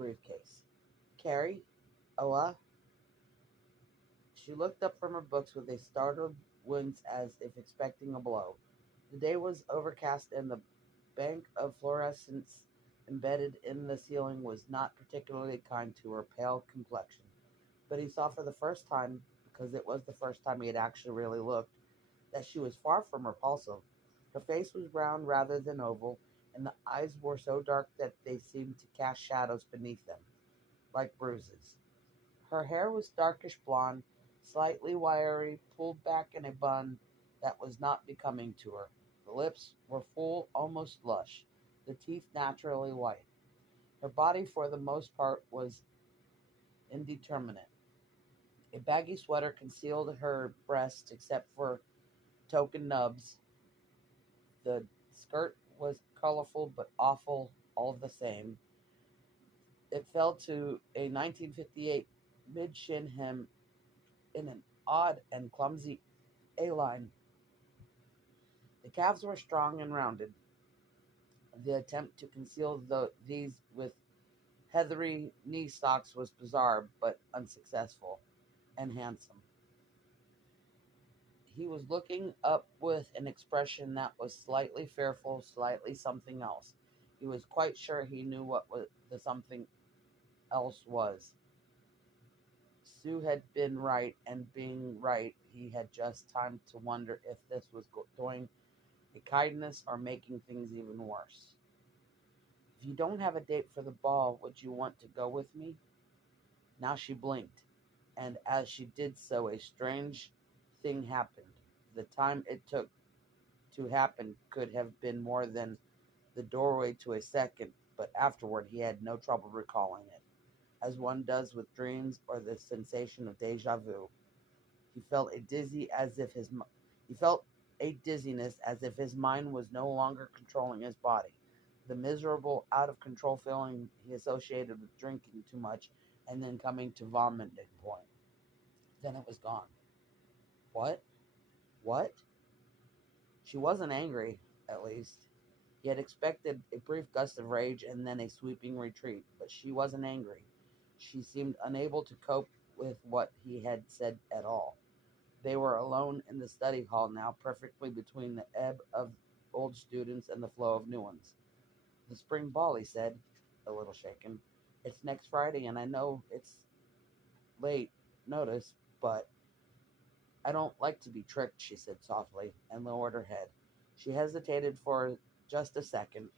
briefcase. Carrie? Oa? She looked up from her books with a startled wince as if expecting a blow. The day was overcast, and the bank of fluorescence embedded in the ceiling was not particularly kind to her pale complexion. But he saw for the first time, because it was the first time he had actually really looked, that she was far from repulsive. Her face was round rather than oval, and the eyes were so dark that they seemed to cast shadows beneath them, like bruises. Her hair was darkish blonde, slightly wiry, pulled back in a bun that was not becoming to her. The lips were full, almost lush, the teeth naturally white. Her body, for the most part, was indeterminate. A baggy sweater concealed her breasts except for token nubs. The skirt was colorful but awful all the same. It fell to a 1958 mid shin hem in an odd and clumsy A line. The calves were strong and rounded. The attempt to conceal these with heathery knee socks was bizarre but unsuccessful and handsome. He was looking up with an expression that was slightly fearful, slightly something else. He was quite sure he knew what the something else was. Sue had been right, and being right, he had just time to wonder if this was doing a kindness or making things even worse. If you don't have a date for the ball, would you want to go with me? Now she blinked, and as she did so, a strange thing happened. The time it took to happen could have been more than the doorway to a second, but afterward he had no trouble recalling it, as one does with dreams or the sensation of deja vu. He felt a he felt a dizziness as if his mind was no longer controlling his body. The miserable, out of control feeling he associated with drinking too much and then coming to vomiting point. Then it was gone. What? What? She wasn't angry, at least. He had expected a brief gust of rage and then a sweeping retreat, but she wasn't angry. She seemed unable to cope with what he had said at all. They were alone in the study hall now, perfectly between the ebb of old students and the flow of new ones. The spring ball, he said, a little shaken. It's next Friday, and I know it's late notice, but I don't like to be tricked, she said softly, and lowered her head. She hesitated for just a second,